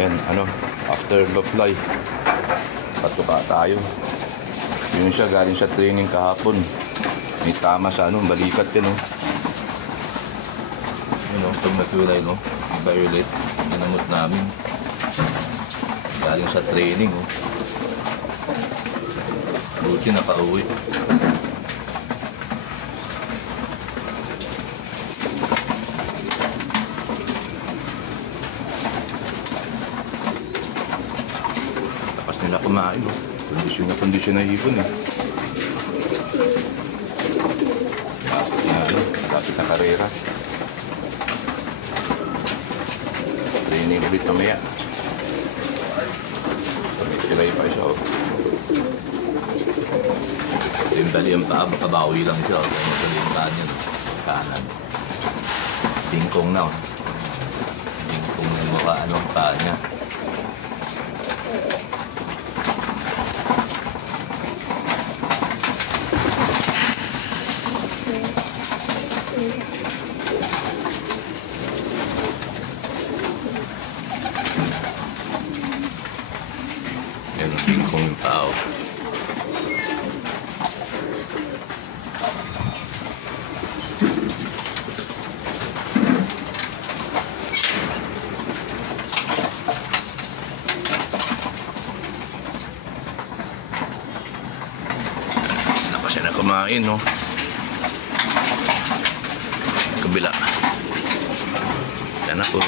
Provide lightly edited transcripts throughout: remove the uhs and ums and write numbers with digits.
Yan, ano, after the fly, patuka tayo. Yun siya, galing sa training kahapon. May tama sa ano, balikat yan, oh. Yun, oh, pag natulay, no? Violet, ginamot namin. Galing sa training, oh. Buti nakauwi. Tapos nila kumain, oh. Kondisyon na hipon, eh. Lapit na karera. Training ulit mamaya. May silay pa siya, oh. Yung dali ang paa, makabawi lang siya, oh. Kaya masali yung paa niya, kanan. Bingkong na, oh. Bingkong na yung mukha, ano ang paa niya. Yan ang bingkong yung paa, oh. Siya na kumain, no? Kabila. Yan ako.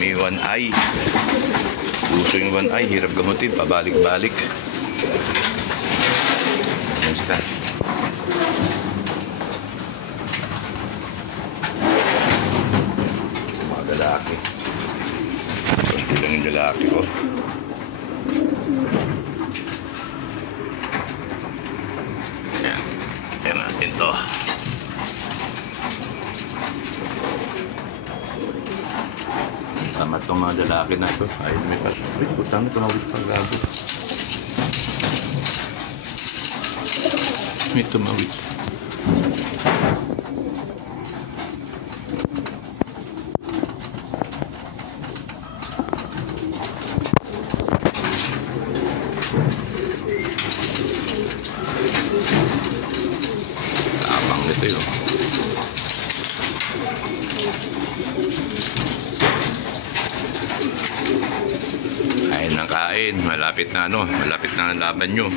May one eye. Puso yung one eye. Hirap gamutin. Pabalik-balik. Yan sila. Mga lalaki. Kunti lang yung lalaki ko. Yan natin to. Tama itong mga lalaki na ito. Ayun, may pas. Wait, putang ito mawit pang gago. May tumawit. Ito yun. Kain ng kain. Malapit na ano, malapit na ang laban nyo.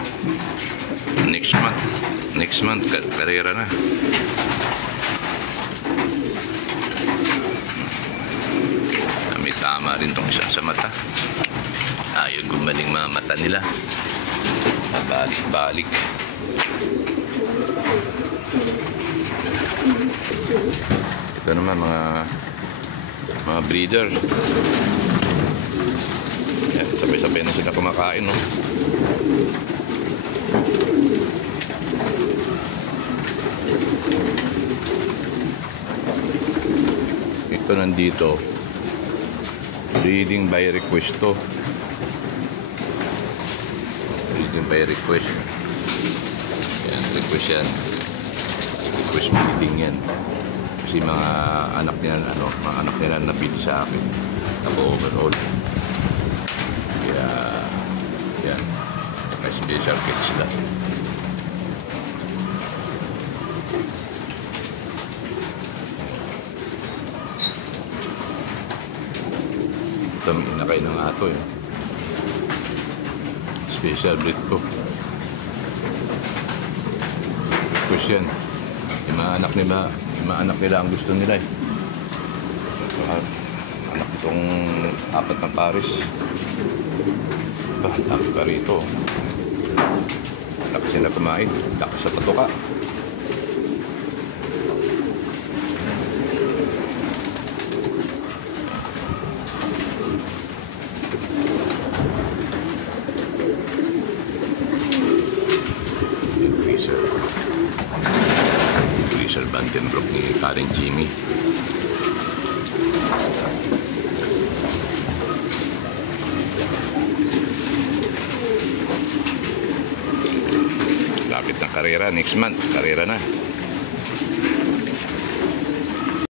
Next month, karera na. May tama rin tong isa sa mata. Ayaw gumaling mga mata nila. Balik-balik. Ito naman mga breeder. Yan, sabay-sabay na sila kumakain, no? Ito nandito. Breeding by request to. Breeding by request. Yan, request yan. Request breeding yan. Kasi mga anak nila nabili sa akin. Ako overall. Kaya yan. May special case sila. Ito inakay ng ato, eh. Special breed to. Tapos yan. Yung mga anak nila ang gusto nila, eh. Anak itong apat na pares. Laki pa rito. Laki sila kumain. Laki sa patuka. Vandenbroek ni Karen Jimmy. Lapit ng karera, next month karera na.